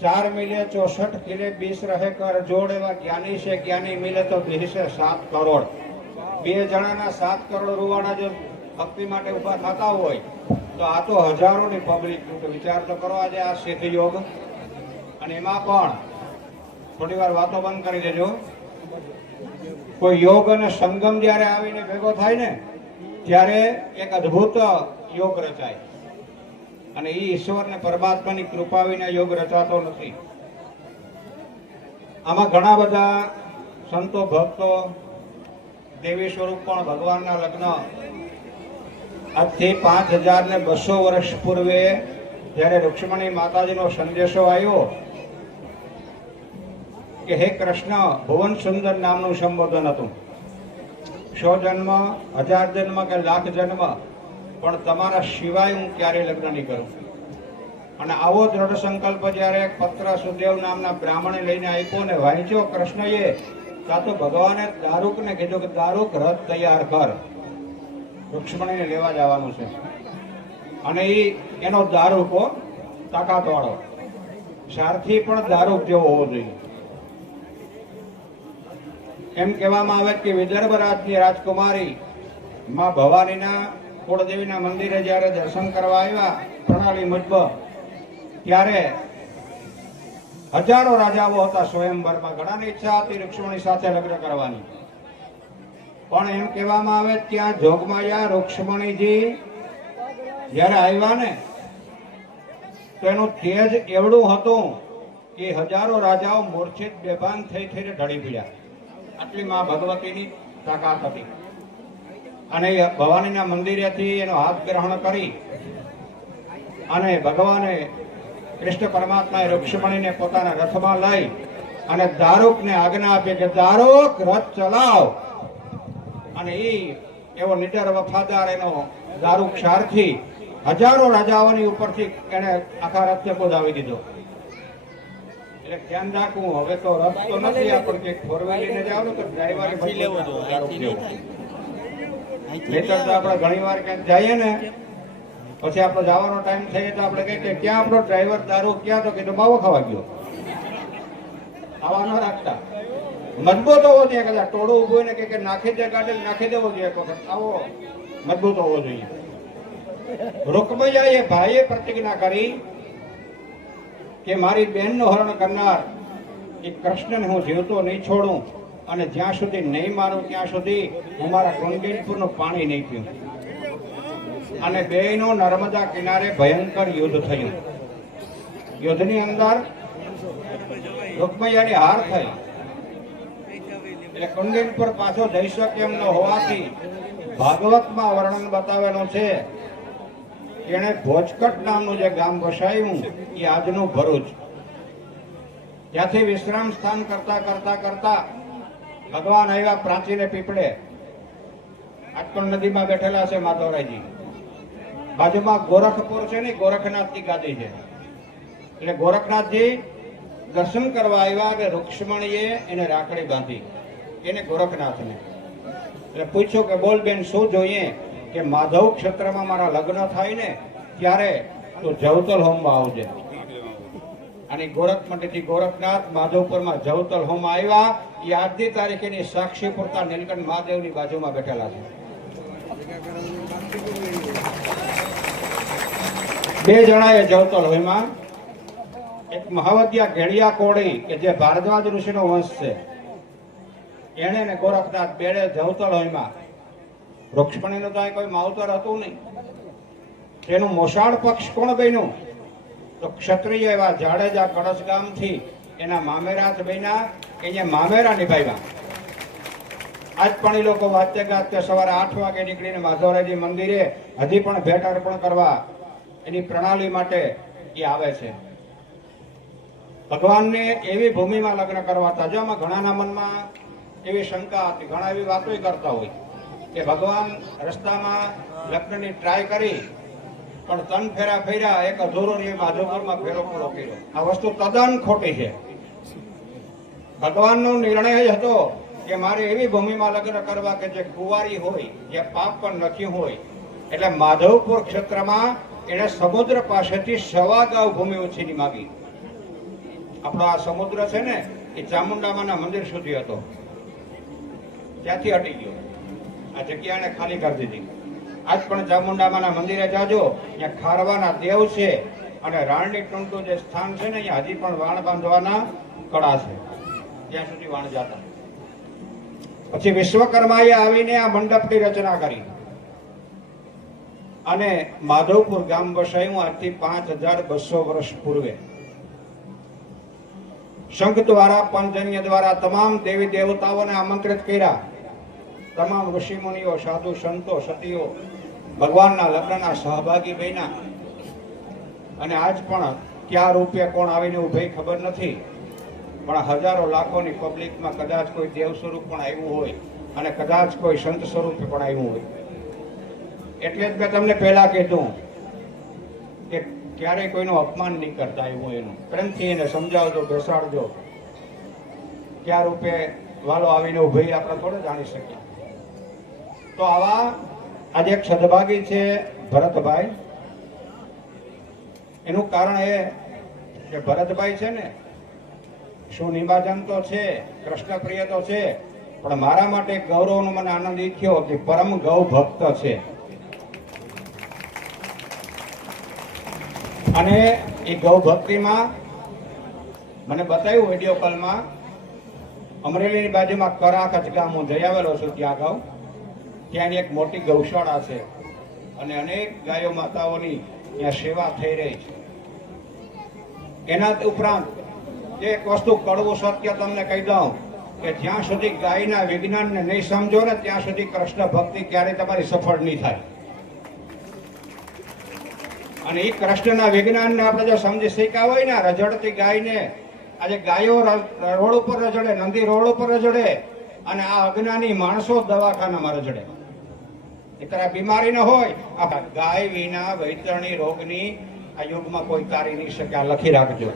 चार मिले 64 किले 20 रहे कर जोड़ एवं ज्ञानी से ज्ञानी मिले तो 7 करोड़ बे जणाना 7 करोड़ रुवाना जो भक्ति माटे उभा थता होय तो आ तो हजारों ની પબ્લિક નો વિચાર તો કરો આજે આ સિદ્ધ યોગ અને એમાં પણ થોડીવાર વાતો બંધ કરી દેજો કોઈ યોગ અને સંગમ જ્યારે આવીને ભેગો થાય ને ત્યારે એક અદ્ભુત યોગ રચાય અને એ ઈશ્વર ને પરમાત્માની કૃપા વિના યોગ રચાતો નથી આમાં ઘણા બધા સંતો ભક્તો દેવી સ્વરૂપ પણ ભગવાનના લગ્ન આજથી 5200 વર્ષ પૂર્વે જ્યારે રૂક્ષ્મણી માતાજીનો સંદેશો આવ્યો કે હે કૃષ્ણ ભુવન સુંદર નામનું સંબોધન હતું 100 જન્મ 1000 જન્મ કે લાખ જન્મ પણ તમારા સિવાય હું ક્યારેય લગ્ન નહીં કરું અને આવો દ્રઢ સંકલ્પ જ્યારે પત્ર સુદેવ નામના બ્રાહ્મણે લઈને આપ્યો ને વાંચ્યો કૃષ્ણએ ત્યાં તો ભગવાને દારૂકને કીધું કે દારૂક રથ તૈયાર કર રૂક્ષ્મણીને લેવા જવાનું છે અને એનો દારૂકો તાકાત વાળો સારથી પણ દારૂક જેવો હોવો જોઈએ એમ કહેવામાં આવે કે વિદર્ભ રાજની રાજકુમારી માં ભવાનીના કુળદેવીના મંદિરે જ્યારે દર્શન કરવા આવ્યા પ્રણાલી મુજબ ત્યારે હજારો રાજાઓ હતા સ્વયંવરમાં ઘણાની ઈચ્છા હતી રૂક્ષ્મણી સાથે લગ્ન કરવાની પણ એમ કહેવામાં આવે ત્યાં જોગમાયા રૂક્ષ્મણીજી જ્યારે આવ્યા ને તો એનું તેજ એવડું હતું કે હજારો રાજાઓ મૂર્છિત બેભાન થઈ થઈને ઢળી પડ્યા આટલી માં ભગવતીની તાકાત હતી અને ભવાનીના મંદિરેથી એનો હાથ ગ્રહણ કરી અને ભગવાને કૃષ્ણ પરમાત્માએ રૂક્ષ્મણીને પોતાના રથમાં લઈ અને દારૂકને આજ્ઞા આપી કે દારૂક રથ ચલાવ અને એવો નિડર વફાદાર એનો દારૂક સારથી હજારો રાજાઓની ઉપરથી એને આખા રથને બોલાવી દીધો એટલે ધ્યાન રાખવું હવે તો રથ તો નથી આપણે ફોર વ્હીલ લઈને જાવ ને તો ડ્રાઈવર નહીતર તો આપણે ઘણી વાર ક્યાંક જઈએ ને પછી આપણો જવાનો ટાઈમ થઈ તો આપણે કહીએ કે ક્યાં આપણો ડ્રાઈવર દારૂ ક્યાં તો કીધું માવો ખાવા ગયો આવા ન રાખતા મજબૂત હોવો જોઈએ કદાચ ટોળું ઉભું ને કે નાખી દે ગાડી નાખી દેવો જોઈએ એક વખત આવો મજબૂત હોવો જોઈએ રૂકમૈયાએ ભાઈએ પ્રતિજ્ઞા કરી કે મારી બહેનનું હરણ કરનાર એ કૃષ્ણને હું જીવતો નહીં છોડું અને જ્યાં સુધી નહીં મારું ત્યાં સુધી હું મારા કુંડિનપુરનું પાણી નહીં પીવું અને બેયનું નર્મદા કિનારે ભયંકર યુદ્ધ થયું યુદ્ધની અંદર રૂકમૈયાની હાર થઈ એટલે કુંડિનપુર પાછો જઈ શકે એમ ન હોવાથી ભાગવતમાં વર્ણન બતાવેલું છે એને ભોજકટ નામનું જે ગામ વસાયું એ આજનું ભરૂચ ત્યાંથી વિશ્રામ સ્થાન કરતા કરતા કરતા ભગવાન આવ્યા પ્રાચીને પીપળે આજકોણ નદીમાં બેઠેલા છે માધવરાયજી બાજુમાં ગોરખપુર છે ને ગોરખનાથની ગાદી છે એટલે ગોરખનાથજી દર્શન કરવા આવ્યા અને રૂક્ષ્મણીએ એને રાખડી બાંધી એને ગોરખનાથને એટલે પૂછ્યું કે બોલ બેન શું જોઈએ કે માધવ ક્ષેત્રમાં મારા લગ્ન થાય ને ત્યારે તો જવતલ હોમમાં આવજે અને ગોરખમંડળથી ગોરખનાથ માધવપુરમાં જવતલ હોમ આવ્યા એ આજની તારીખેની સાક્ષી પૂરતા નીલકંઠ મહાદેવની બાજુમાં બેઠેલા છે બે જણાએ જવતલ હોમમાં એક મહાવદ્યા ઘેડિયા કોળી કે જે ભારદ્વાજ ઋષિનો વંશ છે એને ને ગોરખનાથ બેડે જવતલ હોમમાં રૂક્ષ્મણીનું તો કોઈ માવતર હતું નહીં તેનું મોસાળ પક્ષ કોણ બન્યું તો ક્ષત્રિય એવા જાડેજા કળશ ગામથી એના મામેરા બન્યા અહીંયા મામેરા નિભાવ્યા આજ પણ એ લોકો વાતે ગાતે સવારે 8 વાગે નીકળીને માધવરાયજી મંદિરે હજી પણ ભેટ અર્પણ કરવા એની પ્રણાલી માટે એ આવે છે ભગવાનને એવી ભૂમિમાં લગ્ન કરવા હતા જો આમાં ઘણાના મનમાં એવી શંકા હતી ઘણા એવી વાતો કરતા હોય કે ભગવાન રસ્તામાં લગ્નની ટ્રાય કરી પણ 3 ફેરા ફેર્યા એક અધૂરો માધવપુરમાં ફેરો પૂરો કર્યો આ વસ્તુ તદ્દન ખોટી છે ભગવાનનો નિર્ણય જ હતો કે મારે એવી ભૂમિમાં લગ્ન કરવા કે જે કુંવારી હોય જે પાપ પણ નથી હોય એટલે માધવપુર ક્ષેત્રમાં એને સમુદ્ર પાસેથી 1.25 ગાઉ ભૂમિ ઉછીની માગી. આપણો આ સમુદ્ર છે ને એ ચામુંડામાના મંદિર સુધી હતો, ત્યાંથી હટી ગયો. આ જગ્યાને ખાલી કરી દીધી. આજ પણ ચામુંડામાના મંદિરે જાજો, ત્યાં ખારવાના દેવ છે અને રાણની ટૂંટું જે સ્થાન છે ને અહીંયા હજી પણ વાણ બાંધવાના કળા છે, ત્યાં સુધી વાણ જતા. પછી વિશ્વકર્માએ આવીને આ મંડપની રચના કરી અને માધવપુર ગામ વસાયું આજથી 5200 વર્ષ પૂર્વે. શંખ દ્વારા, પંચજન્ય દ્વારા તમામ દેવી દેવતાઓને આમંત્રિત કર્યા. તમામ ઋષિ મુનિઓ, સાધુ સંતો, સતીઓ ભગવાનના લગ્નના સહભાગી બન્યા. અને આજ પણ ક્યાં રૂપે કોણ આવીને ઉભી ખબર નથી, પણ હજારો લાખોની પબ્લિકમાં કદાચ કોઈ દેવ સ્વરૂપ પણ આવ્યું હોય અને કદાચ કોઈ સંત સ્વરૂપે પણ આવ્યું હોય. એટલે જ મેં તમને પહેલા કીધું કે ક્યારેય કોઈનું અપમાન નહીં કરતા આવ્યું હોય, એનું પ્રેમથી એને સમજાવજો, બેસાડજો. ક્યાં રૂપે વાલો આવીને ઉભી આપણે થોડે જાણી શકીએ. તો આવા આજે એક સદભાગી છે ભરતભાઈ. એનું કારણ એ કે ભરતભાઈ છે ને શું નિભાજન તો છે, કૃષ્ણ પ્રિય તો છે, પણ મારા માટે ગૌરવનો મને આનંદ એ થયો કે પરમ ગૌ ભક્ત છે. અને એ ગૌ ભક્તિમાં મને બતાવ્યું વિડીયો કોલમાં, અમરેલીની બાજુમાં કરાકચ ગામ હું જઈ આવેલો છું, ત્યાં ગાઉં ત્યાંની એક મોટી ગૌશાળા છે અને અનેક ગાયો માતાઓની ત્યાં સેવા થઈ રહી છે. એના ઉપરાંત એક વસ્તુ કડવું સત્ય તમને કહી દઉં કે જ્યાં સુધી ગાયના વિજ્ઞાનને નહીં સમજો ને ત્યાં સુધી કૃષ્ણ ભક્તિ ક્યારેય તમારી સફળ નહીં થાય. અને એ કૃષ્ણના વિજ્ઞાનને આપણે જો સમજી શીખ્યા હોય ને, રજડતી ગાયને, આજે ગાયો રોડ ઉપર રજડે, નંદી રોડ ઉપર રજડે અને આ અજ્ઞાની માણસો દવાખાનામાં રજડે. એ તરફ બીમારી ન હોય. આ ગાય વિના વૈતરણી રોગની આ યુગમાં કોઈ તારી નહીં શકે. આ લખી રાખજો,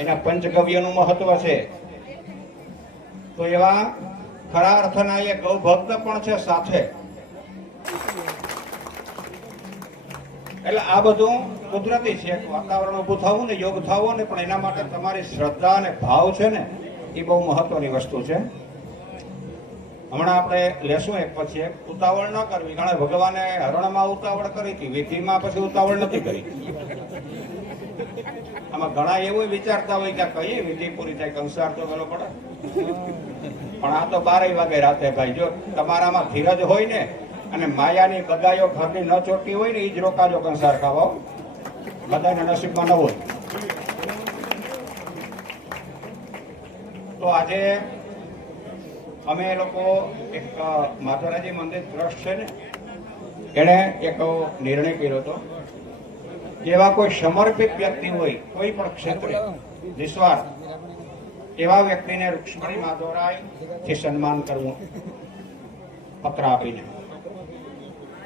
એના પંચગવ્યનું મહત્વ છે. તો એવા ખરા અર્થના એ ગૌ ભક્ત પણ છે સાથે. એટલે આ બધું કુદરતી છે. વાતાવરણ ઉભું થવું ને, યોગ થવો ને, પણ એના માટે તમારી શ્રદ્ધા અને ભાવ છે ને એ બહુ મહત્વની વસ્તુ છે. હમણાં આપણે લેશું એક પછી એક. ઉતાવળ ન કરવી. ઘણા ભગવાને હરણમાં ઉતાવળ કરી હતી, વિધિમાં પછી ઉતાવળ નથી કરી. આમાં ઘણા એવું વિચારતા હોય કે કઈ વિધિ પૂરી થાય, કંસાર તો ગયેલો પડે. પણ આ તો 12 વાગે રાતે ભાઈ, જો તમારામાં ધીરજ હોય ને અને માયાની બગાયો ઘરની ન ચોટી હોય ને, એ જ રોકાજો કંસાર ખાવા. બધાના નસીબમાં ન હોય. તો આજે અમે લોકો એક માધવરાજી મંદિર ટ્રસ્ટ છે ને, એણે એક નિર્ણય કર્યો હતો, જેવા કોઈ સમર્પિત વ્યક્તિ હોય કોઈ પણ ક્ષેત્રે નિસ્વાર્થ, એવા વ્યક્તિને રૂક્ષ્મણી માધવરાયથી સન્માન કરવું પત્ર આપીને.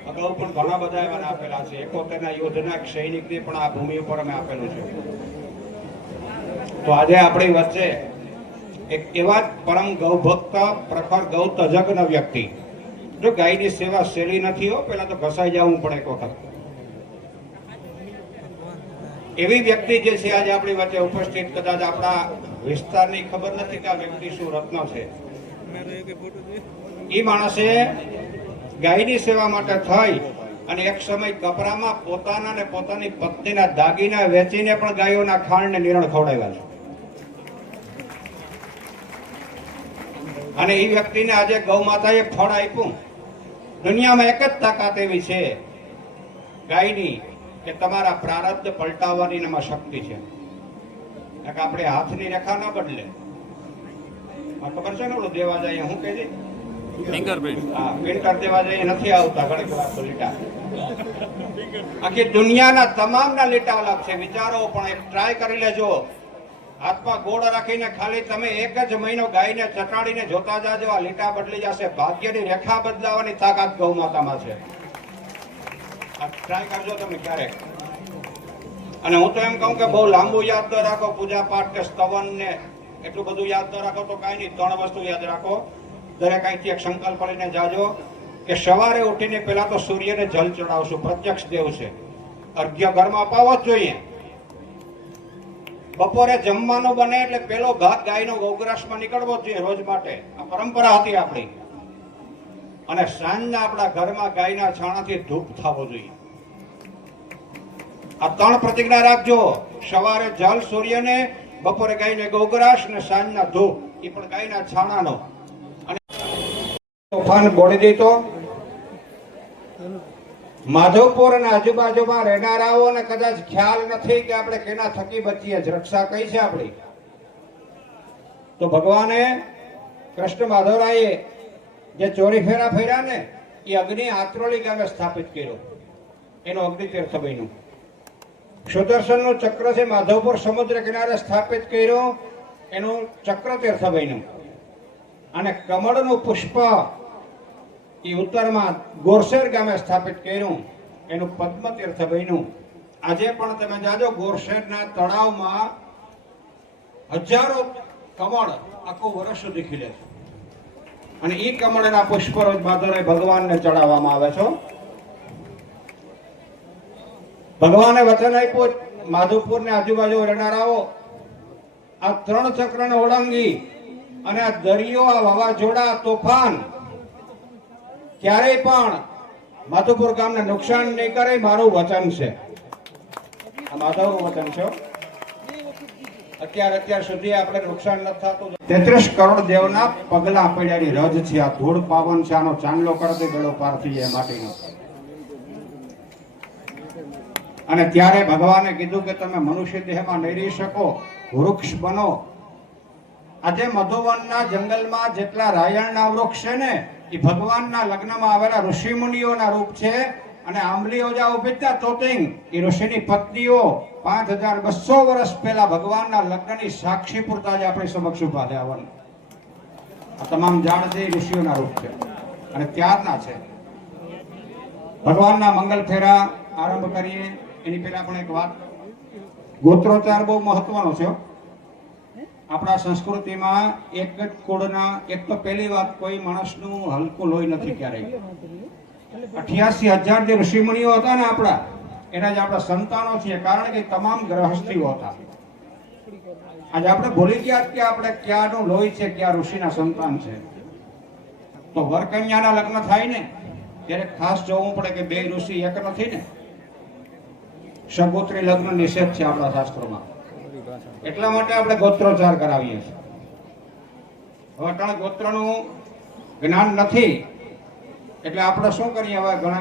અગાઉ પણ ઘણા બધા એવા આપેલા છે. 71ના યોદ્ધના સૈનિકને પણ આ ભૂમિ ઉપર અમે આપેલું છે. તો આજે આપણી વચ્ચે એક એવા પરમ ગૌભક્ત, પ્રખર ગૌ તજજ્ઞ વ્યક્તિ. જો ગાયની સેવા સહેલી નથી હો, પેલા તો ઘસાઈ જવું પડે એક વખત. એવી વ્યક્તિ જે છે આજે આપણી વચ્ચે ઉપસ્થિત, કદાચ આપણા વિસ્તારની ખબર નથી કે આ વ્યક્તિ શું રત્ન છે. એ માણસે ગાયની સેવા માટે થઈ અને એક સમય કપરામાં પોતાના ને પોતાની પત્નીના દાગીના વેચીને પણ ગાયોના ખાંડને નિરણ ખવડાવ્યા છે. અને એ વ્યક્તિને આજે ગૌ માતાએ ફળ આપ્યું. દુનિયામાં એક જ તાકાત એવી છે ગાયની કે તમારા પ્રારબ્ધ પલટાવવાની એમાં શક્તિ છે. આપણે હાથની રેખા ન બદલે. ખબર છે ને, ઓલું દેવા જાય શું કહે છે, ફિલ્ટર દેવા જઈએ નથી આવતા ઘણી વાર તો લીટા. આખી દુનિયાના તમામના લીટા અલગ છે. વિચારો પણ એક ટ્રાય કરી લેજો. હાથમાં ગોળ રાખીને ખાલી તમે એક જ મહિનો ગાયને ચટાડીને જોતા જાજો, આ લીટા બદલી જશે. ભાગ્યની રેખા બદલાવાની તાકાત ગૌ માતામાં છે. આ ટ્રાય કરજો તમે ક્યારેક. અને હું તો એમ કહું કે બહુ લાંબુ યાદ ન રાખો, પૂજા પાઠ કે સ્તવન ને એટલું બધું યાદ ન રાખો તો કાંઈ નહીં. 3 વસ્તુ યાદ રાખો. દરેક અહીંથી એક સંકલ્પ લઈને જાજો કે સવારે ઉઠીને પહેલા તો સૂર્યને જલ ચડાવશું, પ્રત્યક્ષ દેવ છે. અર્ઘ્ય ઘરમાં અપાવવો જ જોઈએ. બપોરે જમવાનું બને એટલે પેલો ભાગ ગાયનો ગૌગ્રાસમાં નીકળવો જ જોઈએ રોજ માટે. આ પરંપરા હતી આપણી. અને સાંજના આપણા ઘરમાં ગાયના છાણાથી ધૂપ થવો જોઈએ. આ 3 પ્રતિજ્ઞા રાખજો. સવારે જલ સૂર્યને, બપોરે ગાયને ગૌગ્રાસ ને સાંજના ધૂપ, એ પણ ગાયના છાણાનો. અને તોફાન બોડી દીધો. માધવપુર અને આજુબાજુમાં રહેનારાઓને કદાચ ખ્યાલ નથી કે આપણે કેના થકી બચીએ, રક્ષા કઈ છે આપણી. તો ભગવાને કૃષ્ણ માધવરાયે જે ચોરી ફેરા ફેર્યા ને એ અગ્નિ આત્રોલી ગામે સ્થાપિત કર્યો. એનું અગ્નિ તીર્થ બન્યું. સુદર્શનનું ચક્ર છે માધવપુર સમુદ્ર કિનારે સ્થાપિત કર્યો, એનું ચક્ર તીર્થ બન્યું. અને કમળનું પુષ્પ એ ઉત્તરમાં ગોરસેર ગામે સ્થાપિત કર્યું, એનું પદ્મ તીર્થ બન્યું. આજે પણ તમે જાજો ગોરસેરના તળાવમાં હજારો કમળ આખું વર્ષ સુધી ખીલે છે. અને એ કમળના પુષ્પ રોજ માધવરાય ભગવાનને ચડાવવામાં આવે છે. ભગવાને વચન આપ્યું માધવપુર ને આજુબાજુ રહેનારાઓ આ 3 ચક્રને ઓળંગી અને આ દરિયો, આ વાવાઝોડા, તોફાન ક્યારેય પણ માધવપુર ગામને નુકસાન નહીં કરે, મારું વચન છે. આ માધવનું વચન છે. અત્યાર સુધી આપણે નુકસાન નથી થતું. 33 કરોડ દેવના પગલા પડ્યાની રજ છે. આ ધૂળ પાવન છે, આનો ચાંદલો કરતી બેડો પાર થઈ જાય માટીનો. અને ત્યારે ભગવાને કીધું કે તમે મનુષ્ય દેહમાં નહીં રહી શકો, વૃક્ષ બનો. આજે મધુવનના જંગલમાં જેટલા રાયણના વૃક્ષ છે ને એ ભગવાનના લગ્નમાં આવેલા ઋષિ મુનિઓના રૂપ છે. અને આંબલી ઓજા ઉભી હતા તોતિંગ, એ ઋષિની પત્નીઓ 5200 વર્ષ પહેલા ભગવાનના લગ્નની સાક્ષી પૂરતા જ આપણી સમક્ષ ઉભા થયા. આ તમામ ઝાડ છે ઋષિઓના રૂપ છે અને ત્યારના છે. ભગવાનના મંગલ ફેરા આરંભ કરીએ એની પહેલા પણ એક વાત. ગોત્રોચ્ચાર બહુ મહત્વનો છે આપણા સંસ્કૃતિમાં. એક જ કુળના, એક તો પહેલી વાત, કોઈ માણસનું હલકું લોહી નથી ક્યારેય. 88,000 જે ઋષિમુનિઓ હતા ને આપણા, એના જ આપણા સંતાનો છીએ, કારણ કે તમામ ગ્રહસ્થીઓ હતા. આજે આપણે ભૂલી ગયા કે આપણે ક્યાંનું લોહી છે, ક્યાં ઋષિના સંતાન છે. તો વરકન્યાના લગ્ન થાય ને ત્યારે ખાસ જોવું પડે કે 2 ઋષિ એક નથી ને. સગોત્રી લગ્ન નિષેધ છે આપણા શાસ્ત્રોમાં. એટલા માટે આપણે ગોત્રોચ્ચાર કરાવીએ છીએ. હવે ગોત્રનું જ્ઞાન નથી એટલે આપણે શું કરીએ? હવે ઘણા